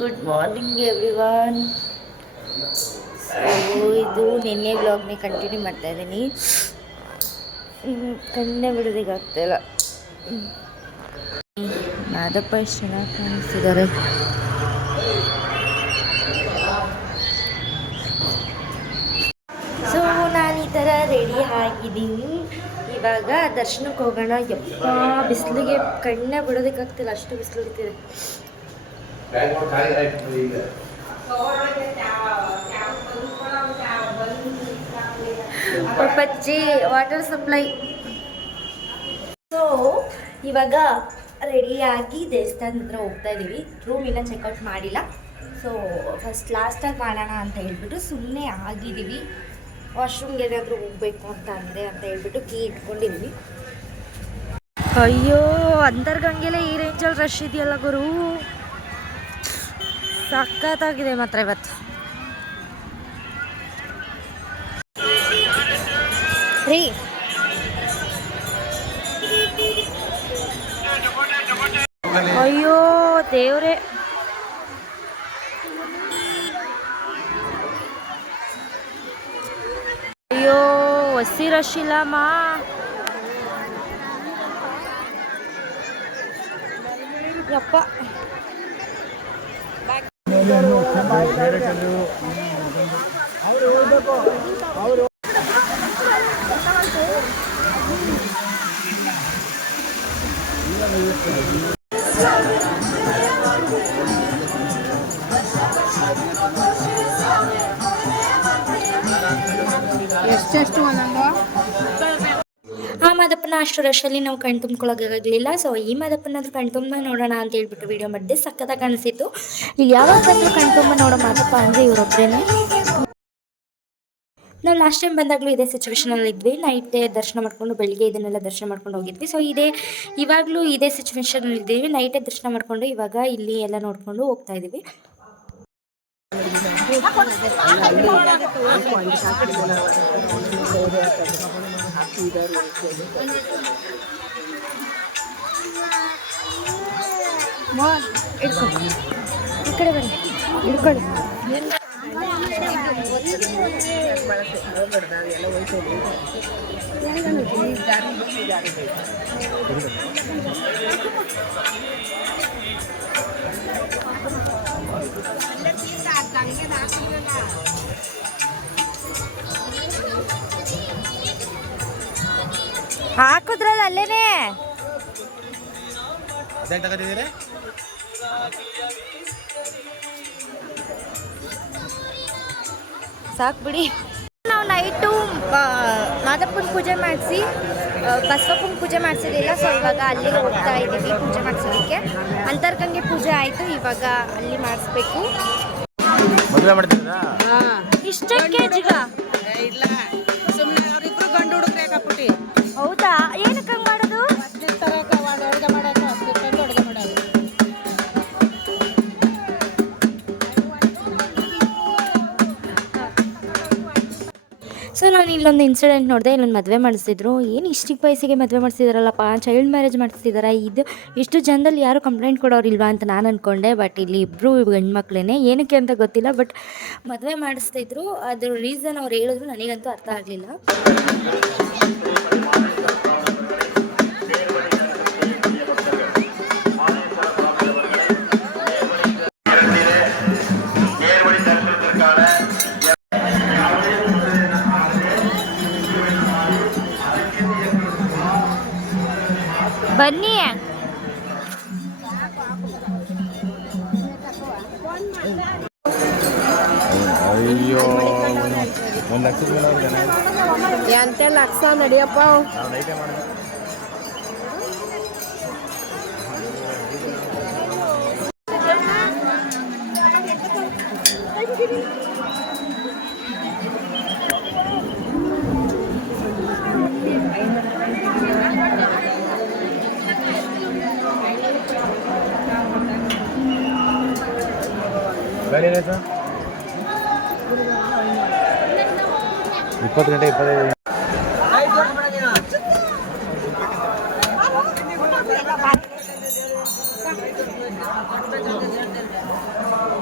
Good morning everyone. So ಇದು ನಿನ್ನೆ ವ್ಲಾಗ್ನೇ continue ಮಾಡ್ತಾ ಇದ್ದೀನಿ. ಕಣ್ಣೇ ಬಿಡೋದಕ್ಕಾಗ್ತಾಯಿಲ್ಲ. ಮಾದಪ್ಪ ಎಷ್ಟು ಚೆನ್ನಾಗಿ ಕಾಣಿಸ್ತಿದ್ದಾರೆ. ಸೊ ನಾನು ಈ ಥರ ರೆಡಿ ಆಗಿದ್ದೀನಿ. ಇವಾಗ ದರ್ಶನಕ್ಕೆ ಹೋಗೋಣ. ಯಪ್ಪ ಬಿಸಿಲಿಗೆ ಕಣ್ಣೇ ಬಿಡೋದಕ್ಕಾಗ್ತಿಲ್ಲ, ಅಷ್ಟು ಬಿಸಿಲು ಇರ್ತಿದೆ. ಪಪ್ಪಜ್ಜಿ ವಾಟರ್ ಸಪ್ಲೈ. ಸೊ ಇವಾಗ ರೆಡಿಯಾಗಿ ದೇವಸ್ಥಾನದ ಹತ್ರ ಹೋಗ್ತಾ ಇದ್ದೀವಿ. ರೂಮ್ ಇನ್ನೂ ಚೆಕ್ಔಟ್ ಮಾಡಿಲ್ಲ. ಸೊ ಫಸ್ಟ್ ಲಾಸ್ಟಾಗಿ ಮಾಡೋಣ ಅಂತ ಹೇಳ್ಬಿಟ್ಟು ಸುಮ್ಮನೆ ಆಗಿದ್ದೀವಿ. ವಾಶ್ರೂಮ್ಗೆ ಏನಾದರೂ ಹೋಗ್ಬೇಕು ಅಂತ ಹೇಳ್ಬಿಟ್ಟು ಕೀ ಇಟ್ಕೊಂಡಿದ್ವಿ. ಅಯ್ಯೋ ಅಂತರ್ಗಂಗೆಲ್ಲ ಈ ರೇಂಜಲ್ಲಿ ರಶ್ ಇದೆಯಲ್ಲ ಗುರು, ಸಖತ್ತಾಗಿದೆ ಮಾತ್ರ ಇವತ್ತು. ರೀ ಅಯ್ಯೋ ದೇವ್ರೆ, ಅಯ್ಯೋ ಹೊಸಿ ರಶ್ ಇಲ್ಲಮ್ಮ. ಯಪ್ಪ ಎಷ್ಟೆಷ್ಟು ಒಂದೊಂದು ಆ ಮಾದಪ್ಪನ ಅಷ್ಟು ರಶಲ್ಲಿ ನಾವು ಕಣ್ ತುಂಬ್ಕೊಳ್ಳೋಕ್ಕಾಗಲಿಲ್ಲ. ಸೊ ಈ ಮಾದಪ್ಪನಾದ್ರೂ ಕಣ್ ತುಂಬ ನೋಡೋಣ ಅಂತ ಹೇಳ್ಬಿಟ್ಟು ವೀಡಿಯೋ ಮಾಡಿದೆ. ಸಖತ್ತಾಗಿ ಕಾಣಿಸಿತ್ತು. ಈಗ ಯಾವಾಗ ಬಂದರೂ ಕಣ್ ತುಂಬ ನೋಡೋ ಮಾದಪ್ಪ ಅಂದರೆ ಇವರೊಬ್ಬರೇನೆ. ನಾವು ಲಾಸ್ಟ್ ಟೈಮ್ ಬಂದಾಗಲೂ ಇದೇ ಸಿಚುವೇಷನಲ್ಲಿ ಇದ್ವಿ. ನೈಟೇ ದರ್ಶನ ಮಾಡ್ಕೊಂಡು ಬೆಳಿಗ್ಗೆ ಇದನ್ನೆಲ್ಲ ದರ್ಶನ ಮಾಡ್ಕೊಂಡು ಹೋಗಿದ್ವಿ. ಸೊ ಇವಾಗಲೂ ಇದೇ ಸಿಚುವೇಷನಲ್ಲಿ ಇದ್ದೀವಿ. ನೈಟೇ ದರ್ಶನ ಮಾಡಿಕೊಂಡು ಇವಾಗ ಇಲ್ಲಿ ಎಲ್ಲ ನೋಡಿಕೊಂಡು ಹೋಗ್ತಾ ಇದ್ದೀವಿ. ಈ ಕಡೆ ಬನ್ನಿ, ಹಿಡ್ಕೊಳ್ಳಿ. ಹಾಕಿದ್ರಲ್ಲ ಅಲ್ಲೇನೆ ಸಾಕು ಬಿಡಿ. ನಾವು ನೈಟು ಮಾದಪ್ಪನ ಪೂಜೆ ಮಾಡಿಸಿ ಬಸವಪ್ಪನ ಪೂಜೆ ಮಾಡಿಸಿರಲಿಲ್ಲ. ಸೊ ಇವಾಗ ಅಲ್ಲಿಗೆ ಹೋಗ್ತಾ ಇದ್ದೀವಿ ಪೂಜೆ ಮಾಡಿಸೋದಕ್ಕೆ. ಅಂತರ್ಗಂಗೆ ಪೂಜೆ ಆಯಿತು, ಇವಾಗ ಅಲ್ಲಿ ಮಾಡಿಸ್ಬೇಕು. ಇಷ್ಟಕ್ಕೆ ಜಿಗ ಇಲ್ಲ, ಸುಮ್ಮನೆ ಅವರಿಬ್ರು ಗಂಡು ಹುಡುಗ್ರೆ ಕಪ್ಪುಟಿ. ಹೌದಾ, ಏನಕ್ಕೆ ಹಂಗೆ ಮಾಡೋದು? ಅಡುಗೆ ಮಾಡೋದು ಅಡುಗೆ ಮಾಡೋದು. ಸೊ ನಾನು ಇಲ್ಲೊಂದು ಇನ್ಸಿಡೆಂಟ್ ನೋಡಿದೆ. ಇಲ್ಲೊಂದು ಮದುವೆ ಮಾಡಿಸಿದ್ರು. ಏನು ಇಷ್ಟಿಗೆ ವಯಸ್ಸಿಗೆ ಮದುವೆ ಮಾಡಿಸಿದಾರಲ್ಲಪ್ಪ, ಚೈಲ್ಡ್ ಮ್ಯಾರೇಜ್ ಮಾಡಿಸ್ತಿದ್ದಾರೆ. ಇಷ್ಟು ಜನದಲ್ಲಿ ಯಾರು ಕಂಪ್ಲೇಂಟ್ ಕೊಡೋರಿಲ್ವಾ ಅಂತ ನಾನು ಅಂದ್ಕೊಂಡೆ. ಬಟ್ ಇಲ್ಲಿ ಇಬ್ಬರು ಹೆಣ್ಮಕ್ಳೇ, ಏನಕ್ಕೆ ಅಂತ ಗೊತ್ತಿಲ್ಲ. ಬಟ್ ಮದುವೆ ಮಾಡಿಸ್ತಿದ್ರು. ಅದ್ರ ರೀಸನ್ ಅವ್ರು ಹೇಳಿದ್ರು, ನನಗಂತೂ ಅರ್ಥ ಆಗಲಿಲ್ಲ. ಬನ್ನಿ. ಅಯ್ಯೋ, ಒಂದು ಲಕ್ಷ ಎಂತ ಲಕ್ಷ ನಡಿಯಪ್ಪ. ಬೇರೆ 20 ಗಂಟೆ 25 Gracias.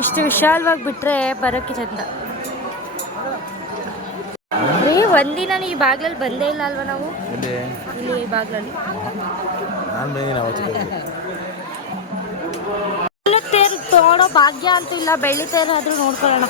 ಇಷ್ಟು ವಿಶಾಲವಾಗಿ ಬಿಟ್ರೆ ಬರೋಕ್ಕೆ ಚಂದ. ಒಂದಿನ ಈ ಬಾಗ್ಲಲ್ಲಿ ಬಂದೇ ಇಲ್ಲ ಅಲ್ವಾ ನಾವು? ಇಲ್ಲಿ ಈ ಬಾಗ್ಲಲ್ಲಿ ತೇರು ತೋಡೋ ಭಾಗ್ಯ ಅಂತೂ ಇಲ್ಲ. ಬೆಳ್ಳಿ ತೇರಾದ್ರೂ ನೋಡ್ಕೊಳ್ಳೋಣ.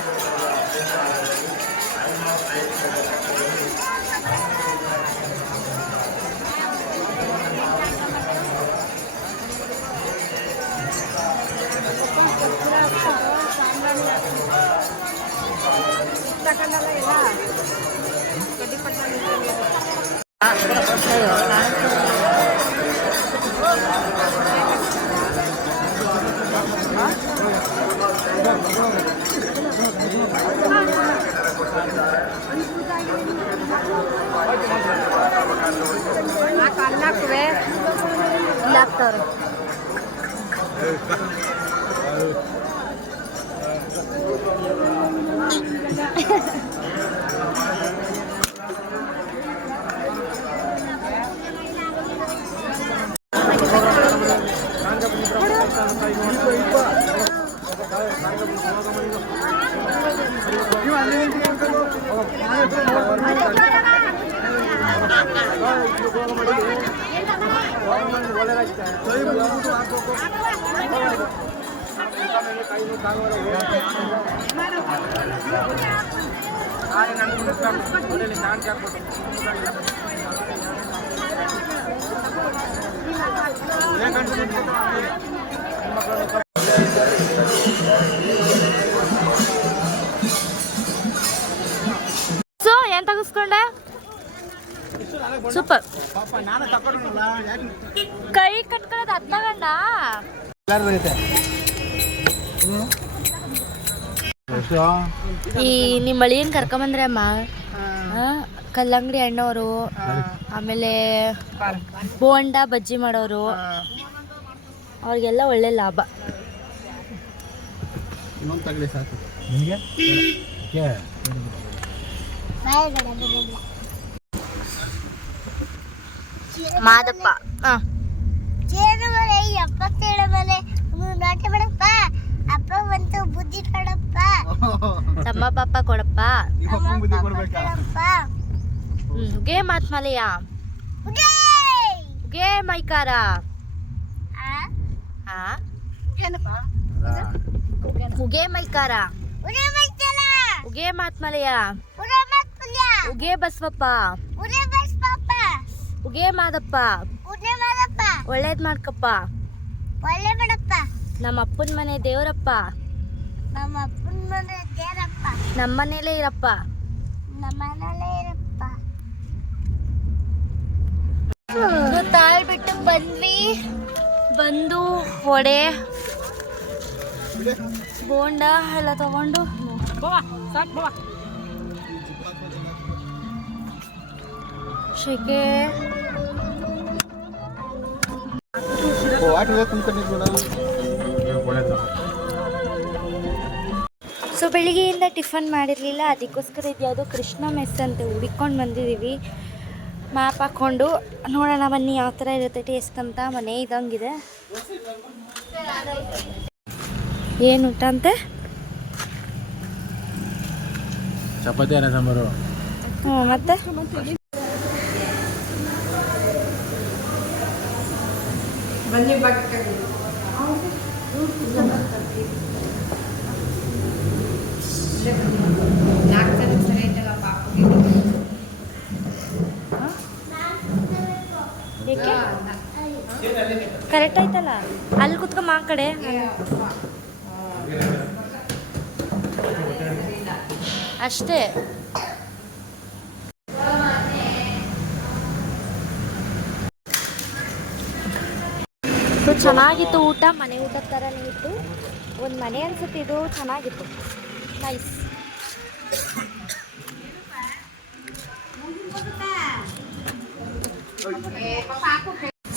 ಲಾಕ್ತವ್ರೆ. ಸೊ ಏನ್ ತಗಸ್ಕೊಂಡೆ? ಸೂಪರ್. ಕೈ ಕಟ್ಕೊಳ್ಳೋದು ಅದ್ ತಗೊಂಡ. ಈ ನಿಮ್ಮ ಅಳಿಯನ್ ಕರ್ಕೊಂಬಂದ್ರೆ ಅಮ್ಮ, ಕಲ್ಲಂಗಡಿ ಅಣ್ಣವರು, ಆಮೇಲೆ ಬೋಂಡ ಬಜ್ಜಿ ಮಾಡೋರು, ಅವ್ರಿಗೆಲ್ಲ ಒಳ್ಳೆ ಲಾಭ. ಮಾದಪ್ಪ ಅಪ್ಪ ಬಂತು ಬುದ್ಧಿ ಕೊಡಪ್ಪ, ತಮ್ಮ ಪಾಪ ಕೊಡಪ್ಪ, ಉಗೇ ಮಾತ್ಮಲೆಯ ಉಗೇ ಮೈಕಾರ ಉಗೇ ಮೈಕಾರ ಉಗೇ ಮಾತ್ಮಲೆಯ ಉಗೇ ಬಸವಪ್ಪ ಉಗೇ ಮಾದಪ್ಪ ಒಳ್ಳೇದ್ ಮಾಡ್ಕಪ್ಪ, ಒಳ್ಳೆ ಮಾಡಪ್ಪ, ನಮ್ಮ ಅಪ್ಪನ ಮನೆ ದೇವರಪ್ಪ, ನಮ್ಮ ಅಪ್ಪನ ಮನೆ ದೇವರಪ್ಪ, ನಮ್ಮ ಮನೇಲೇ ಇರಪ್ಪ, ನಮ್ಮ ಮನೇಲೇ ಇರಪ್ಪ. ತಾಳ್ಬಿಟ್ಟು ಬಂದ್ವಿ. ಬಂದು ವಡೆ ಬೋಂಡ ಎಲ್ಲ ತಗೊಂಡು ಶೆಕೆ ಸೊ ಬೆಳಿಗ್ಗೆಯಿಂದ ಟಿಫನ್ ಮಾಡಿರಲಿಲ್ಲ, ಅದಕ್ಕೋಸ್ಕರ ಇದು ಯಾವುದೋ ಕೃಷ್ಣ ಮೆಸ್ ಅಂತ ಹುಡ್ಕೊಂಡು ಬಂದಿದ್ದೀವಿ. ಮ್ಯಾಪ್ ಹಾಕ್ಕೊಂಡು ನೋಡೋಣ ಬನ್ನಿ ಯಾವ ಥರ ಇರುತ್ತೆ ಟೇಸ್ಟ್ ಅಂತ. ಮನೆ ಇದಂಗಿದೆ. ಏನು ಊಟ ಅಂತೆ? ಚಪಾತಿ ಅನ್ನ ಸಾಂಬಾರು. ಹ್ಞೂ ಮತ್ತೆ ಏಕೆ ಕರೆಕ್ಟ್ ಆಯ್ತಲ್ಲ, ಅಲ್ಲಿ ಕುತ್ಕೊಂಡ್ ಆ ಕಡೆ. ಅಷ್ಟೇ. ಸೊ ಚೆನ್ನಾಗಿತ್ತು ಊಟ, ಮನೆ ಊಟದ ಥರನೇ ಇತ್ತು. ಒಂದು ಮನೆ ಅನ್ಸುತ್ತೆ ಇದು, ಚೆನ್ನಾಗಿತ್ತು, ನೈಸ್.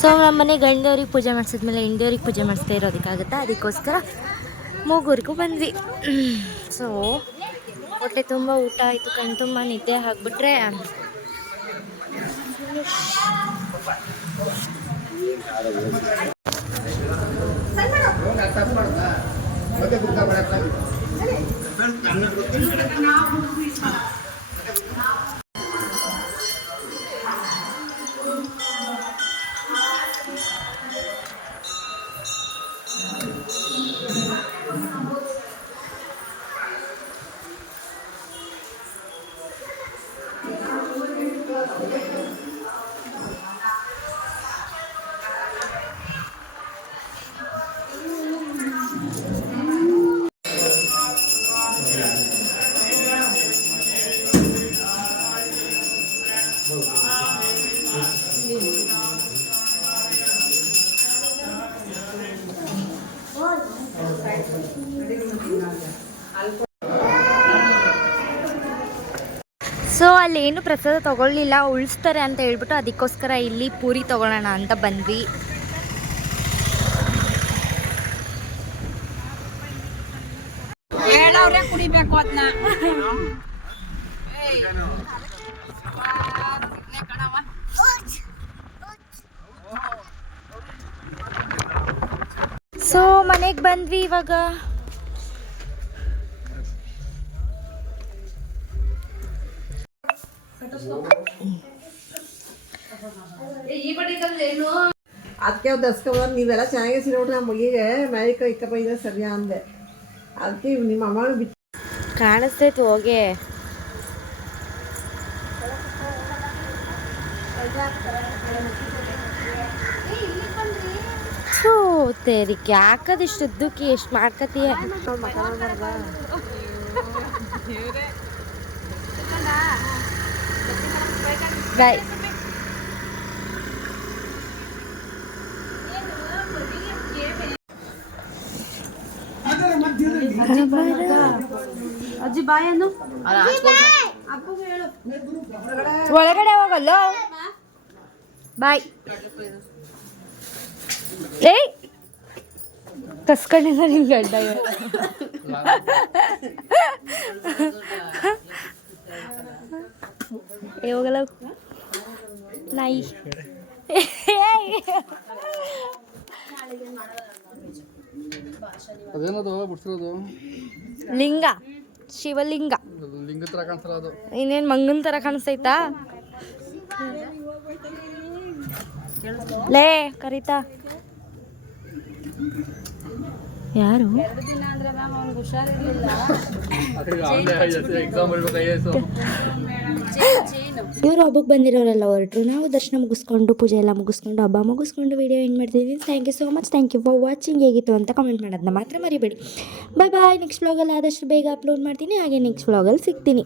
ಸೊ ನಮ್ಮ ಮನೆ ಗಂಡವ್ರಿಗೆ ಪೂಜೆ ಮಾಡಿಸಿದ್ಮೇಲೆ ಹೆಂಡವ್ರಿಗೆ ಪೂಜೆ ಮಾಡಿಸ್ತಾ ಇರೋದಕ್ಕಾಗುತ್ತೆ, ಅದಕ್ಕೋಸ್ಕರ ಮೂಗೂರಿಗೂ ಬಂದ್ವಿ. ಸೊ ಹೊಟ್ಟೆ ತುಂಬ ಊಟ ಆಯಿತು, ಕಣ್ ತುಂಬ ನಿದ್ದೆ ಹಾಕ್ಬಿಟ್ರೆ ಸೊ ಅಲ್ಲೇನು ಪ್ರಸಾದ ತೊಗೊಳ್ಳಿಲ್ಲ, ಉಳಿಸ್ತಾರೆ ಅಂತ ಹೇಳ್ಬಿಟ್ಟು ಅದಕ್ಕೋಸ್ಕರ ಇಲ್ಲಿ ಪೂರಿ ತೊಗೊಳ್ಳೋಣ ಅಂತ ಬಂದ್ವಿ. ಹೇಳವ್ರೆ ಕುಡಿಬೇಕು ಅದನ್ನ. ಸೊ ಮನೆಗೆ ಬಂದ್ವಿ ಇವಾಗ. ಅದಕ್ಕೆ ಅವ್ರು ದರ್ಸ್ಕೊಂಡ್ರೆ ನೀವೆಲ್ಲ ಚೆನ್ನಾಗಿ ಸೀರೆ ಉಟ್ರೆ ನಮ್ಮ ಮಗಿಗೆ ಮ್ಯಾರಿಕ ಇಕ್ಕಪ್ಪ ಇದೆ ಸರಿಯಾ ಅಂದೆ. ಅದಕ್ಕೆ ನಿಮ್ಮ ಅಮ್ಮನ ಬಿಟ್ಟು ಕಾಣಿಸ್ತೈತೆ ಹೋಗೆ. ಥೂ ತೇರಿಕೆ ಹಾಕೋದಿಷ್ಟು ಉದ್ದಕ್ಕೆ ಎಷ್ಟು ಮಾಡ್ಕತೀಯ. ಬಾಯ್. ಅಜ್ಜಿ ಬಾಯನ್ನು ಒಳಗಡೆ ಹೋಗಲ್ಲ. ಬಾಯ್. ಏಯ್ ಕಸ್ಕೊಂಡಿಲ್ಲ ನಿನ್ ಗಡ್ಡ. ಹೋಗಲ್ಲ ನಾಯಿ. ಅದೇನದು ಬಿಡ್ಸಿರೋದು ಲಿಂಗ, ಶಿವಲಿಂಗ. ಲಿಂಗ ಥರ ಕಾಣಿಸಲ್ಲ ಅದು. ಇನ್ನೇನು ಮಂಗನ ಥರ ಕಾಣಿಸ್ತೈತಾ? ಲೇ ಕರೀತಾ ಯಾರು? ಇವರು ಹಬ್ಬಕ್ಕೆ ಬಂದಿರೋರೆಲ್ಲ ಹೊರಟ್ರು. ನಾವು ದರ್ಶನ ಮುಗಿಸ್ಕೊಂಡು ಪೂಜೆ ಎಲ್ಲ ಮುಗಿಸ್ಕೊಂಡು ಹಬ್ಬ ಮುಗಿಸ್ಕೊಂಡು ವಿಡಿಯೋ ಏನು ಮಾಡ್ತಿದ್ದೀನಿ. Thank you so much. Thank you for watching. ಹೇಗಿತ್ತು ಅಂತ ಕಮೆಂಟ್ ಮಾಡೋದನ್ನ ಮಾತ್ರ ಮರಿಬೇಡಿ. ಬಾಯ್ ಬಾಯ್. ನೆಕ್ಸ್ಟ್ ವ್ಲಾಗಲ್ಲಿ ಆದಷ್ಟು ಬೇಗ ಅಪ್ಲೋಡ್ ಮಾಡ್ತೀನಿ. ಹಾಗೆ ನೆಕ್ಸ್ಟ್ ವ್ಲಾಗಲ್ಲಿ ಸಿಗ್ತೀನಿ.